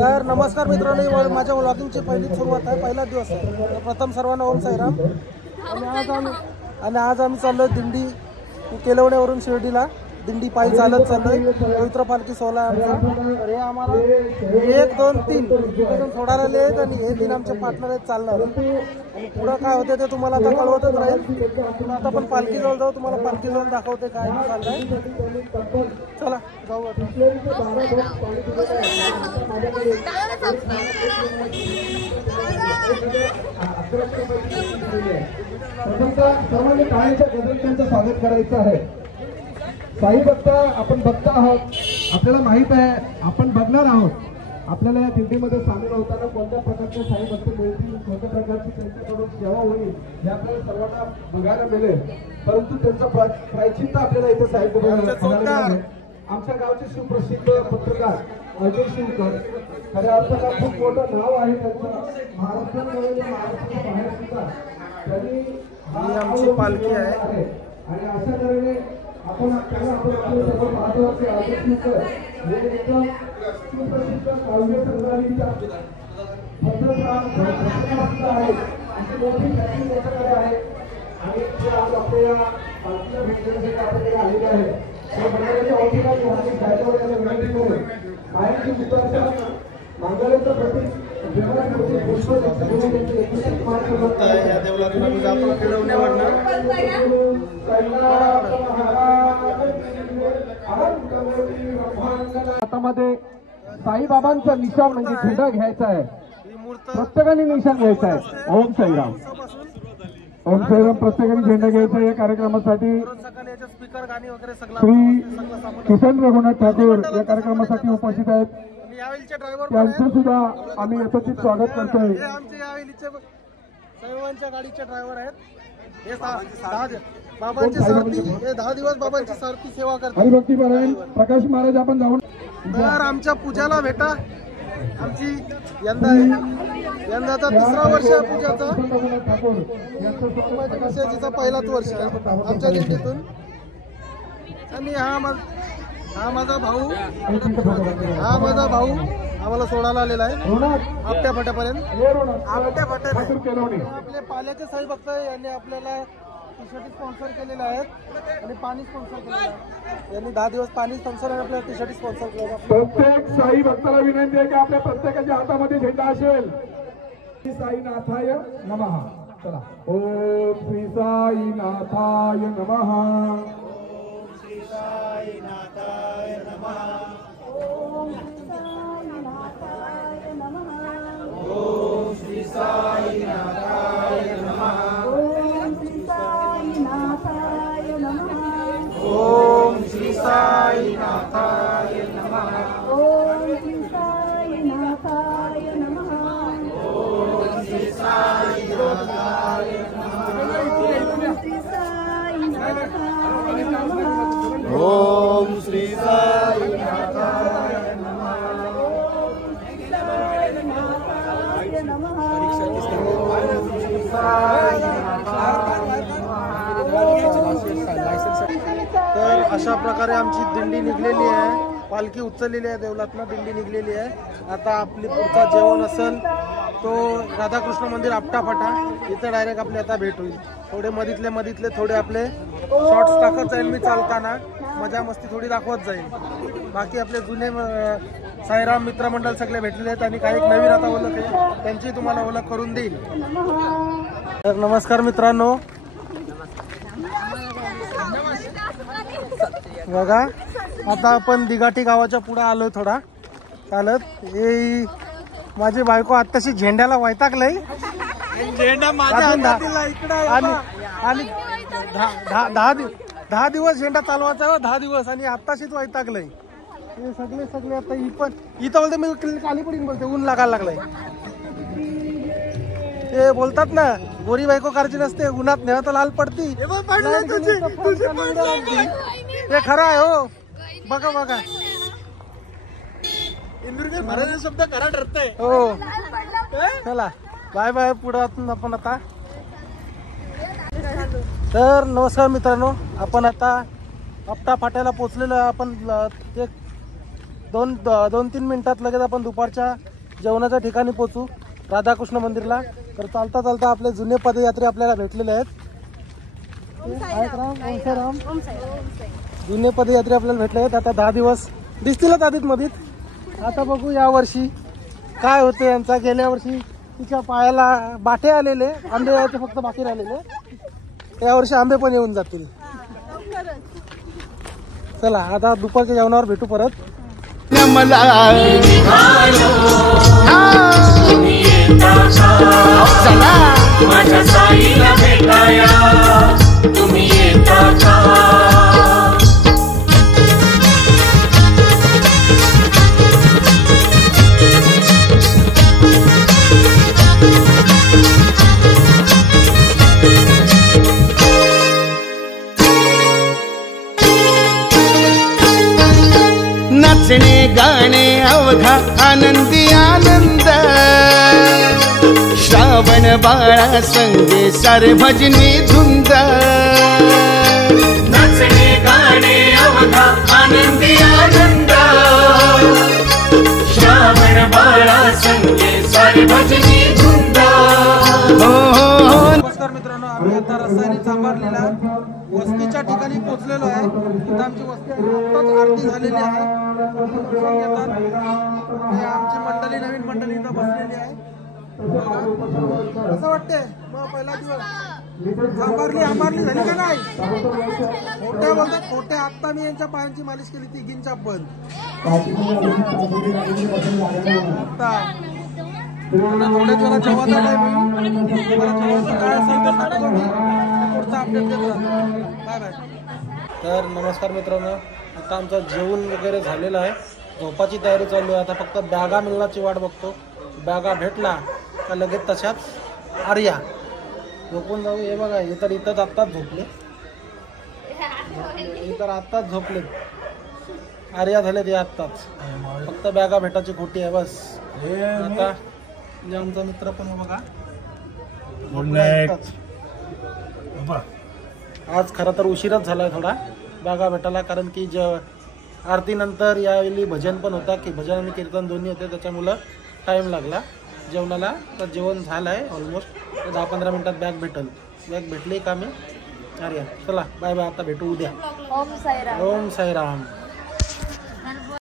तर नमस्कार मित्रांनो, माझ्या व्लॉगिंगची पहिली सुरुवात आहे, पहिला दिवस आहे. प्रथम सर्वांना ओम साईराम. आणि आज आम्ही चाललोय दिंडी केलवण्यावरून शिर्डीला. दिंडी पायी चालत चाललोय. पवित्र पालखी सोहळा आमचा. तर हे आम्हाला 1 2 3 तिकडून सोडायला आहेत आणि हे 3 आमचे पार्टनर आहेत चालणार. आणि पुढं काय होते ते तुम्हाला आता कळवतच राहील. आता आपण पालखीजवळ जाऊ, तुम्हाला पालखीजवळ दाखवते काय चाललंय. चला जाऊ आता. सर्वांनी टाळ्यांच्या गजरात त्यांचं स्वागत करायचं आहे. साई भक्त आपण भक्त आहोत, आपल्याला माहित आहे, आपण बघणार आहोत. आपल्याला या दिंडीमध्ये सामील होताना कोणत्या प्रकारचे साई भक्त मिळतील, कोणत्या प्रकारची त्यांच्याकडून सेवा होईल हे आपल्याला सर्वांना बघायला मिळेल. परंतु त्यांचा प्रायचित्त आपल्याला इथे साहित्य आमच्या गावचे सुप्रसिद्ध पत्रकार अजय शिवकर, खऱ्या अर्थाला खूप मोठं नाव आहे त्यांचं महाराष्ट्रामध्ये, महाराष्ट्राच्या बाहेर सुद्धा त्यांनी आमची पालखी आहे. आणि अशा तऱ्हेने आपण सर्व पाहतो की अजय शिवकर हे एकदम सुप्रसिद्ध काव्य संग्रहालयाचा पत्रकार आहे. अशी मोठी फॅक्टरी त्याच्याकडे आहे आणि ते आज आपल्या पालखीला भेटण्यासाठी आपल्याकडे आलेले आहे. त्या मंडळाच्या वतीने विनंती करून कायमची मित्रांच्या मांगल्याचं प्रतीक हातामध्ये साईबाबांचा निशाण म्हणजे झेंडा घ्यायचा आहे. प्रत्येकाने निशाण घ्यायचा आहे. ओम साईराम, ओम साईराम. प्रत्येकाने झेंडा घ्यायचा आहे. या कार्यक्रमासाठी श्री किसन रघुनाथ ठाकूर या कार्यक्रमासाठी उपस्थित आहेत. त्यांचं सुद्धा आम्ही यथोचित स्वागत करतोय. सर्वांच्या गाडीचे ड्रायव्हर आहेत. हे बाबांची सारथी, हे 10 दिवस बाबांची सारथी सेवा करतात. हरिभक्तीपरायण प्रकाश महाराज आपण जाऊन तर आमच्या पूजाला भेटा. आमची यंदाचा 3रा वर्ष आहे पूजाचा. विसर्जनाचा पहिलाच वर्ष आहे आमच्या दिंडीतून. आणि हा माझा भाऊ आम्हाला सोडायला आलेला आहे आपट्या फाट्यापर्यंत. आपले पाल्याचे साई भक्त यांनी आपल्याला टी-शर्ट स्पॉन्सर केलेले आहेत आणि पाणी स्पॉन्सर केलेलं आहे. यांनी 10 दिवस पाणी स्पॉन्सर आणि आपल्याला टी-शर्ट स्पॉन्सर केलं. प्रत्येक साई भक्ताला विनंती आहे की आपल्या प्रत्येकाच्या हातामध्ये झेंडा असेल. श्री साईनाथाय नमः. चला. ओम श्री साईनाथाय नमः. श्री साईनाथाय नमः. ओम साईनाथाय नमः. ओम श्री साईनाथाय नमः. ओम श्री साईनाथाय नमः. ओम श्री साईनाथाय नमः. ओम श्री साईनाथाय नमः. ओम श्री साईनाथाय नमः. ओम श्री साईनाथाय तर अशा प्रकारे आमची दिंडी निघलेली आहे. पालखी उचललेली आहे देवलातनं, दिंडी निघलेली आहे. आता आपली पुढचा जेवण असेल तो राधाकृष्ण मंदिर आपटा फाटा. इथे डायरेक्ट आपली आता भेट होईल. थोडे मधीतले थोडे आपले शॉर्ट्स टाकत जाईल मी चालताना, मजा मस्ती थोडी दाखवत जाईल. बाकी आपले जुने साईराम मित्रमंडळ सगळे भेटलेले आहेत आणि काही नवीन आता ओळख आहे त्यांची तुम्हाला ओळख करून देईल. तर नमस्कार मित्रांनो, बघा आता आपण दिघाटी गावाच्या पुढे आलोय थोडा चालत. हे माझी बायको आत्ताशी झेंड्याला वैतागलंय. झेंडा माझ्या आणि 10 दिवस झेंडा चालवायचा, 10 दिवस, आणि आत्ताशीच वैतागलंय. हे सगळे आता इथं बोलते मी खाली पडीन बोलते, ऊन लागायला लागलंय. ते बोलतात ना गोरी बायको करायची नसते, उन्हात नेहा तर लाल पडती. ते खरं आहे हो. बघा इंदुरकर मराठी शब्द खरा ठरतंय हो. चला बाय बाय. पुढं आपण आता. तर नमस्कार मित्रांनो, आपण आता आपटा फाट्याला पोचलेलो. आपण दोन तीन मिनिटात लगेच आपण दुपारच्या जेवणाच्या ठिकाणी पोहोचू राधाकृष्ण मंदिरला. तर चालता चालता आपले जुने पदयात्री आपल्याला भेटलेले आहेत. जुने पदयात्री आपल्याला भेटले आहेत. आता 10 दिवस दिसतीलच आधीत मधीत. आता बघू या वर्षी काय होते यांचा. गेल्या वर्षी तिच्या पायाला बाटे आलेले, आंबे यायचे फक्त बाकी राहिलेले. या वर्षी आंबे पण येऊन जातील. चला आता दुपारच्या जेवणावर भेटू परत. माझ्या साईला भेटाया तुम्ही येता का? नाचणे गाणे अवघा आनंदी आनंद श्रावण बाळा संगे सारे भजनी धुंद. नाचणे गाणे अवघा आनंदी आनंद श्रावण बाळा संगे सारे भजनी धुंद. नमस्कार मित्रांनो, आम्ही आता रस्त्याने चांभारलीला वस्तीच्या ठिकाणी पोहोचलेलो आहे. इथं आमची वस्ती आत्ताच आरती झालेली आहे. आमची मंडळी नवीन मंडळी इथं बसलेली आहे. कसं वाटते मग पहिला दिवस आंबारली झाली का नाही? मोठ्या बोलतात मोठ्या. आत्ता मी यांच्या पायांची मालिश केली तिघींच्या पण. थोड्याच वेळा जेवायचा टाइम काय असेल तर सांगतो मी. पुढचा अपडेट देत राहतो. Bye bye. तर नमस्कार मित्रांनो, आता आमचं जेवण वगैरे झालेलं आहे. झोपाची तयारी चालू आहे. आता फक्त बॅगा मिळण्याची वाट बघतो. बॅगा भेटला का लगेच तशाच आर्या झोपून जाऊ. हे बघा हे तर इथंच आत्ताच झोपले. तर आत्ताच झोपले. आर्या झाले ते आत्ताच. फक्त बॅगा भेटायची खोटी आहे बस. आता आमचा मित्र पण बघा आज खरं तर उशीरच झालाय थोडा बॅगा भेटायला. कारण की आरतीनंतर यावेळी भजन पण होता की भजन आणि कीर्तन दोन्ही होते, त्याच्यामुळं टाईम लागला जेवणाला. तर जेवण झालं आहे ऑलमोस्ट. 10-15 मिनिटात बॅग भेटेल. बॅग भेटली का मी अरे चला बाय बाय. आता भेटू उद्या. ओम साईराम. ओम साईराम.